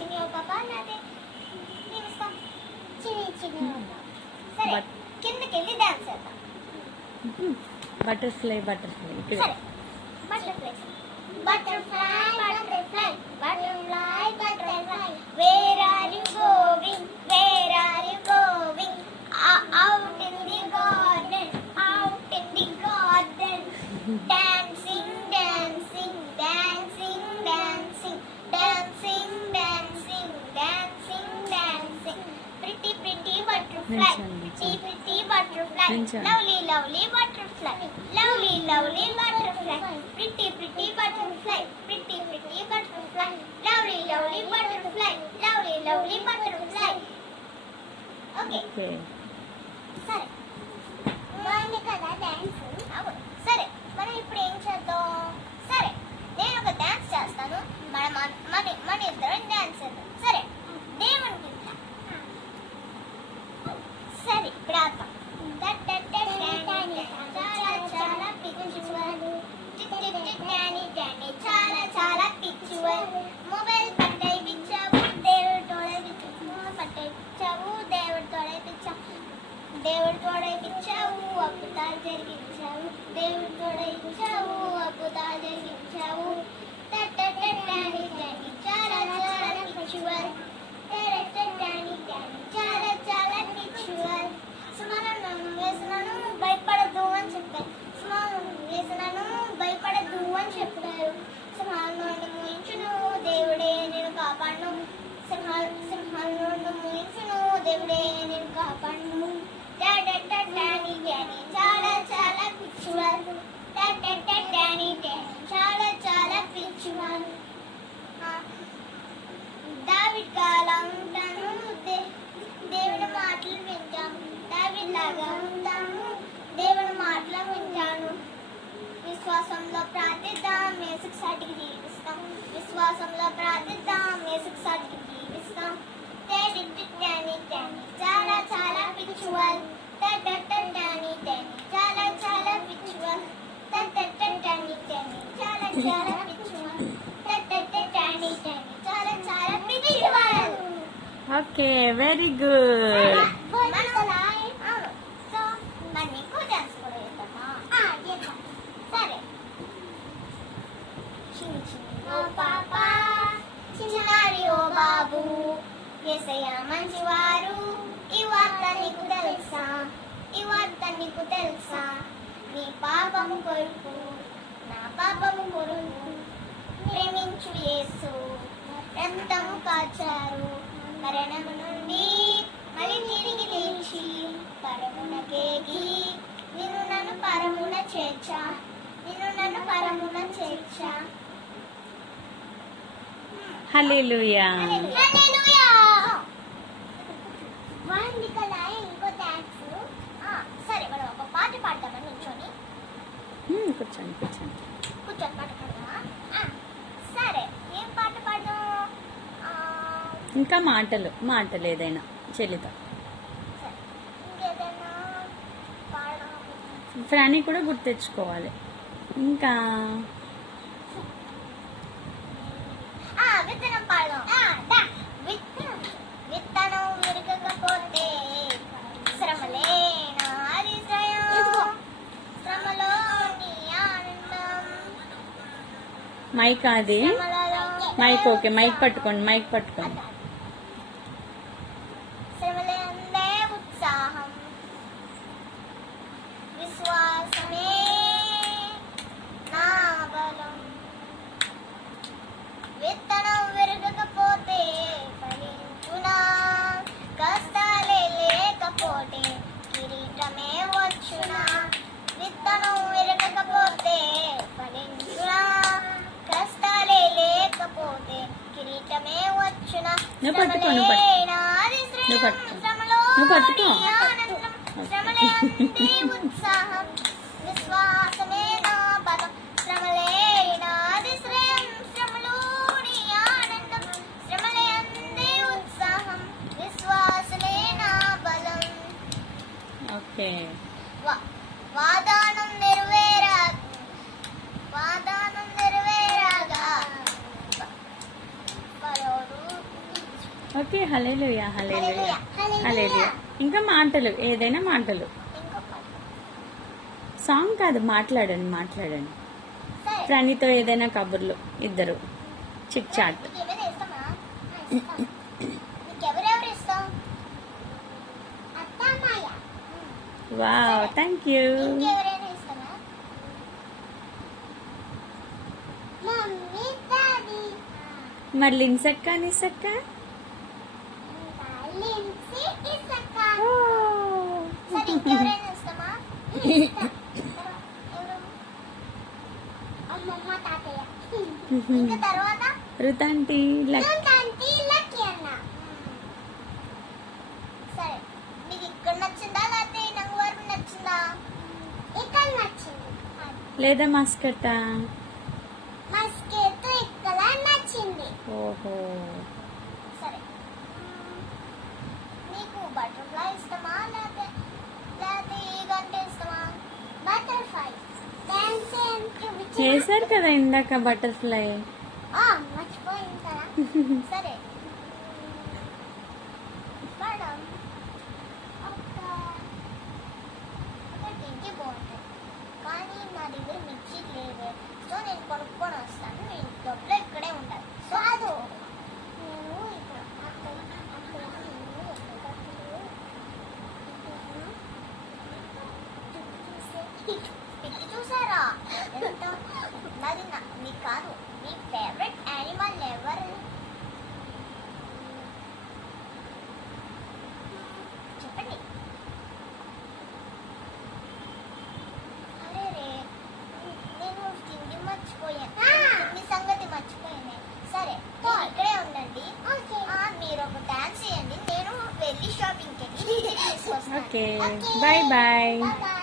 చిన్ని ఓ పాప నాదే నేమిస్తా చిన్ని చిన్ని ఓ పాప. సరే కిందకి వెళ్ళి డాన్స్ చేద్దాం. బటర్ఫ్లై బటర్ఫ్లై సరే butterfly butterfly butterfly butterfly butterfly where are you going where are you going out in the garden out in the garden dancing dancing dancing dancing dancing dancing dancing dancing pretty pretty butterfly pretty pretty butterfly lovely lovely butterfly lovely lovely butterfly pretty pretty butterfly pretty pretty butterfly lovely lovely butterfly lovely lovely butterfly. Okay సరే బాగుంది కదా dance. సరే మనం ఇప్పుడు ఏం చేద్దాం? సరే నేను ఒక డాన్స్ చేస్తాను, మన ఇద్దరం డాన్స్ చేద్దాం. సరే దేవునికి ఇద్దాం. సరే ఇప్పుడు ఆడతాం. చాలా పిచ్చివాడు చాలా చాలా పిచ్చివాడు మొబైల్ పట్టేపించావు దేవుడు తోడేపించావు పట్టేపించావు దేవుడు తోడేపించావు అద్భుతాలు జరిగించావు దేవుడు తోడేపించావు అద్భుతాలు జరిగించావు. చాలా చాలా పిచ్చివాడు చాలా చాలా పిచ్చివాడు. సుమారు వేసినాను భయపడద్దు అని చెప్పారు. సుమారు వేసినాను భయపడద్దు అని చెప్పారు. సింహాలను ముయించును దేవుడే నేను కాపాడును సింహాలను ముయించును దేవుడే నేను కాపాడును. చాలా చాలా పిచ్చివాడు చాలా చాలా పిచ్చివాడు. దావిడ్ కాలా ఉంటాను దేవుడి మాటలు వింటాను దావిడ్ లాగా ఉంటాను దేవుడి మాటలు వింటాను. విశ్వాసంలో ప్రార్థిద్దాం యేసుకు సాటికి జీవిస్తాం విశ్వాసంలో ప్రార్థిద్దాం యేసుకు సాటికి జీవిస్తాం. చాలా చాలా పిచ్చివాళ్ళు చాలా చాలా పిచ్చివాళ్ళు చాలా చాలా పిచ్చివాళ్ళు చాలా చాలా పిచ్చివాళ్ళు. Okay very good. సో మనం ఎక్కువ డాన్స్ కూడా చేద్దామా? సరే చిన్ని చిన్ని ఓ పాప చిన్నారి ఓ బాబు యేసయ్య మంచివారు ఈ వార్త నీకు తెలుసా ఈ వార్త నీకు తెలుసా నీ పాపము కొరకు నా పాపము కొరకు ప్రేమించు యేసు రక్తము కాచారు మరణము నుండి మళ్ళీ తిరిగి లేచి పరమునకేగి నిన్ను నన్ను పరమున చేర్చా హల్లెలూయా. హల్లెలూయా. బాగుంది కదా ఇంకో డాన్స్. సరే మనం ఒక పాట పాడదామని నిల్చొని కూర్చోండి కూర్చొని పాట పాడదామా? సరే ఏం పాట పాడదాం? ఇంకా మాటలు ఏదైనా చెల్లితో. ఇంకేదైనా పాడదాం. ఫ్రానీ కూడా గుర్తు తెచ్చుకోవాలి. ఇంకా విత్తనం పాడదాం. విత్తనం విరగకపోతే శ్రమలేనా అతిశయం శ్రమలోని ఆనందం. మైక్ అది మైక్ ఓకే మైక్ పట్టుకోండి శ్రమలందే ఉత్సాహం విశ్వాసమే నా బలం. విత్తనం విరగకపోతే ఫలించునా కష్టాలే లేకపోతే కిరీటమే వచ్చునా. విత్తనం విరగకపోతే ఫలించునా కష్టాలే లేకపోతే కిరీటమే వచ్చునా. శ్రమలే అందే ఉత్సాహం విశ్వాసమే నా బలం. శ్రమలే నాదిశ్రయం శ్రమలోని ఆనందం. శ్రమలే అందే ఉత్సాహం విశ్వాసమే నా బలం. ఓకే వాగ్దానం నెరవేరాగా ఫరోను ఓకే, హల్లెలూయా హల్లెలూయా హల్లెలూయా. హల్లెలూయా. ఇంకా మాటలు, ఏదైనా మాటలు. ఇంకో పాట. సాంగ్ కాదు, మాట్లాడండి మాట్లాడండి. సరే. ప్రణీతో ఏదైనా కబుర్లు, ఇద్దరు చిట్ చాట్. నీకు ఏమైనా ఇష్టమా? ఇష్టం. నీకెవరెవరు ఇష్టం? అత్త, మాయ. Wow, thank you. ఇంకెవరైనా ఇష్టమా? Mummy, daddy. మరి లిన్సక్క నిసక్క? లిన్సీ, ఇసక్క. సరే, ఇంకెవరైనా ఇష్టమా? ఇష్టం. ఎవరు? అమ్మమ్మ, తాతయ్య. ఇంకా తర్వాత రుతాంటి తాంటీ, లక్కీ అన్న. సరే, మీకు ఇక్కడ నచ్చిందా లేకపోతే నంగవరం నచ్చిందా? ఇక్కడ నచ్చింది. లేదా మస్కట్టా? మస్కెట్ ఇక్కడ నచ్చింది. ఓహో, సరే, నీకు బటర్ఫ్లై ఇష్టమా లేకపోతే ఈగంటే ఇష్టమా? బటర్ఫ్లై డాన్స్ చేశారు కదా ఇందాక బటర్ఫ్లై. మర్చిపోయింది కదా. సరే మేడం, ఒకటి బాగుంటుంది కానీ నా దగ్గర మిర్చి లేవే, సో నేను కొనుక్కొని వస్తాను. నేను డబ్బులు ఇక్కడే ఉండాలి. సో అది నేను ఇప్పుడు పిల్లి చూసారా? ఎంత నాది నీకు కాదు. మీ ఫేవరెట్ యానిమల్ ఎవరు? చెప్పండి. అరే రే, నేను తిండి మర్చిపోయాను. తిండి సంగతి మర్చిపోయాను. సరే, మీరు ఇక్కడే ఉండండి. మీరు ఒక డాన్స్ చేయండి, నేను వెళ్ళి షాపింగ్కి వెళ్ళి తీసుకొస్తాను. Okay, bye bye. Bye-bye.